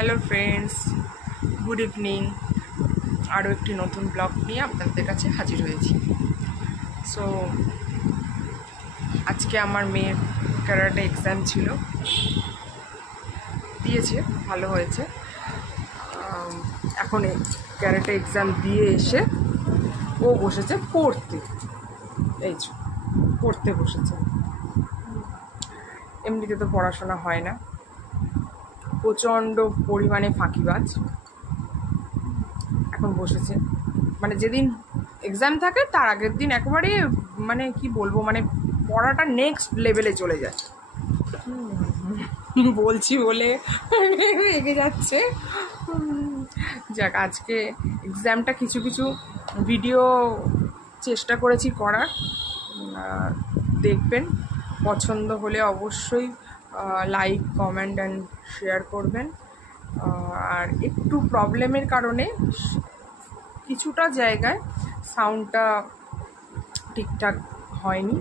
Hello friends, good evening. আরও একটি নতুন ব্লগ নিয়ে আপনাদের কাছে হাজির হয়েছি। সো আজকে আমার মেয়ের ক্যারাটে এক্সাম ছিল, দিয়েছে, ভালো হয়েছে। এখন ক্যারাটে এক্সাম দিয়ে এসে ও বসেছে পড়তে, এই পড়তে বসেছে। এমনিতে তো পড়াশোনা হয় না, প্রচণ্ড পরিমাণে ফাঁকিবাজ। এখন বসেছে, মানে যেদিন এক্সাম থাকে তার আগের দিন একেবারে মানে কি বলবো, মানে পড়াটা নেক্সট লেভেলে চলে যায়। বলছি বলে রেগে যাচ্ছে। যাক, আজকে এক্সামটা কিছু কিছু ভিডিও চেষ্টা করেছি করার, দেখবেন। পছন্দ হলে অবশ্যই লাইক, কমেন্ট অ্যান্ড শেয়ার করবেন। আর একটু প্রবলেমের কারণে কিছুটা জায়গায় সাউন্ডটা ঠিকঠাক হয়নি,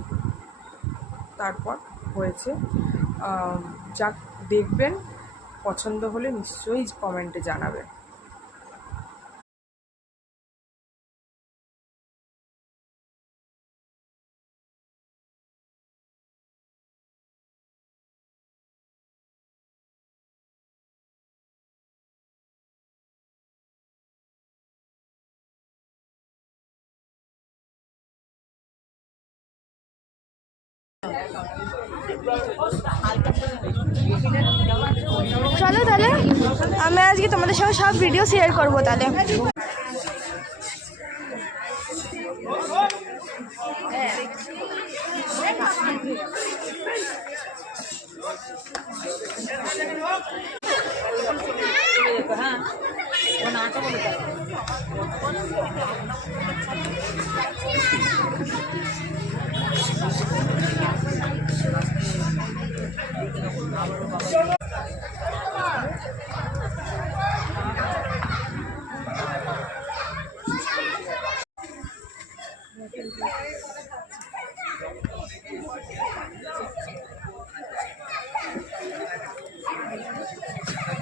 তারপর হয়েছে। যাক, দেখবেন, পছন্দ হলে নিশ্চয়ই কমেন্টে জানাবেন। চলো তাহলে আমি আজকে তোমাদের সঙ্গে সব ভিডিও শেয়ার করবো। তাহলে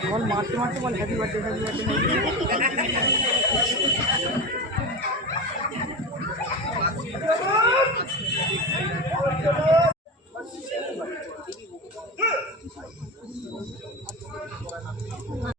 বল, মারতে মারতে বল হ্যাপি বার্থডে, হ্যাপি বার্থডে।